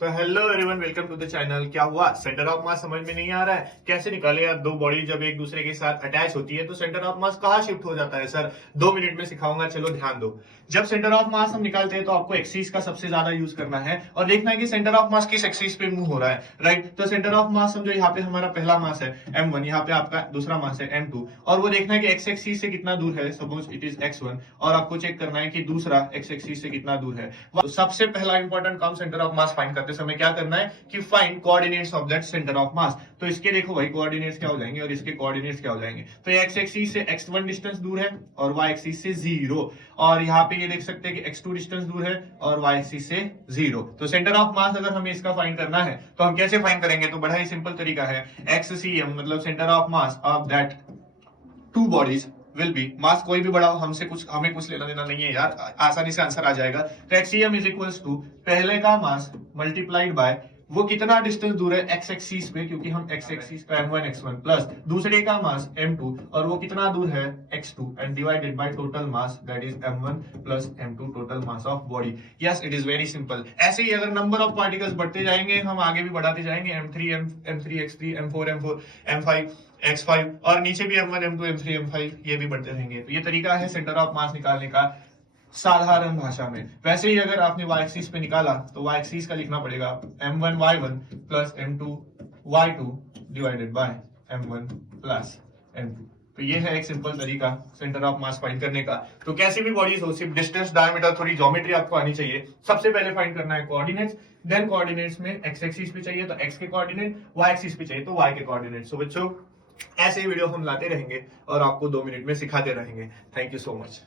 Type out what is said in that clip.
So hello everyone, welcome to the channel. क्या हुआ? Centre of मास समझ में नहीं आ रहा है, कैसे निकाले यार? दो बॉडी जब एक दूसरे के साथ अटैच होती है तो सेंटर ऑफ मास कहाँ शिफ्ट हो जाता है सर? 2 मिनट में सिखाऊंगा, चलो ध्यान दो। जब सेंटर ऑफ मास हम निकालते हैं तो आपको एक्सिस का सबसे ज्यादा यूज करना है और देखना है कि सेंटर ऑफ मास किस एक्सिस पे मूव हो रहा है, राइट? तो सेंटर ऑफ मास समझो यहाँ पे हमारा पहला मास है m1, यहाँ पे आपका दूसरा मास है m2 और वो देखना है कि x एक्सिस से कितना दूर है। सपोज इट इज x1 और आपको चेक करना है कि दूसरा x एक्सिस से कितना दूर है। तो सबसे पहला इंपॉर्टेंट काम सेंटर ऑफ मास फाइंड करते समय क्या करना है कि find coordinates of that centre of मास। तो इसके देखो भाई कोऑर्डिनेट्स क्या हो जाएंगे और इसके कोऑर्डिनेट्स क्या हो जाएंगे। तो x एक्सिस से x1 डिस्टेंस दूर है और y एक्सिस से 0 और यहाँ पे ये देख सकते हैं कि x2 डिस्टेंस दूर है और y एक्सिस से 0। तो सेंटर ऑफ मास अगर हमें इसका फाइंड करना है तो हम कैसे फाइंड करेंगे? तो बड़ा ही सिंपल तरीका है, XCM मतलब centre of mass of that two bodies will be, mass कोई भी बड़ा हो, हमें कुछ लेना देना नहीं है यार, आसानी से आंसर आ जाएगा। तो एक्सीएम इज इक्वल्स टू पहले का मास मल्टीप्लाइड बाय वो कितना डिस्टेंस दूर है x एक्सिस पे, क्योंकि हम x एक्सिस पे m1 x1 प्लस दूसरे का मास m2 और वो कितना दूर है x2 and divided by total mass that is m1 plus m2 total mass of body. Yes, it is very simple. ऐसे ही अगर नंबर ऑफ पार्टिकल्स बढ़ते जाएंगे हम आगे भी बढ़ाते जाएंगे, m3 m3 x3 m4 m4 m5 x5 और नीचे भी m1 m2 m3 m5 ये भी बढ़ते रहेंगे। तो ये तरीका है सेंटर ऑफ मास निकालने का साधारण भाषा में। वैसे ही अगर आपने y एक्सिस पे निकाला तो y एक्सिस का लिखना पड़ेगा m1 y1 plus m2 y2 divided by m1 plus m2। तो ये है एक सिंपल तरीका सेंटर ऑफ मास फाइंड करने का। तो कैसी भी बॉडीज हो, सिर्फ डिस्टेंस, डायमीटर, थोड़ी ज्योमेट्री आपको आनी चाहिए। सबसे पहले फाइंड करना है कोऑर्डिनेट्स, देन कोऑर्डिनेट्स में x एक्सिस पे चाहिए तो x के कोऑर्डिनेट, y एक्सिस पे चाहिए तो y के कोऑर्डिनेट। सो बच्चों ऐसे ही वीडियो हम लाते रहेंगे और आपको 2 मिनट में सिखाते रहेंगे। Thank you so much.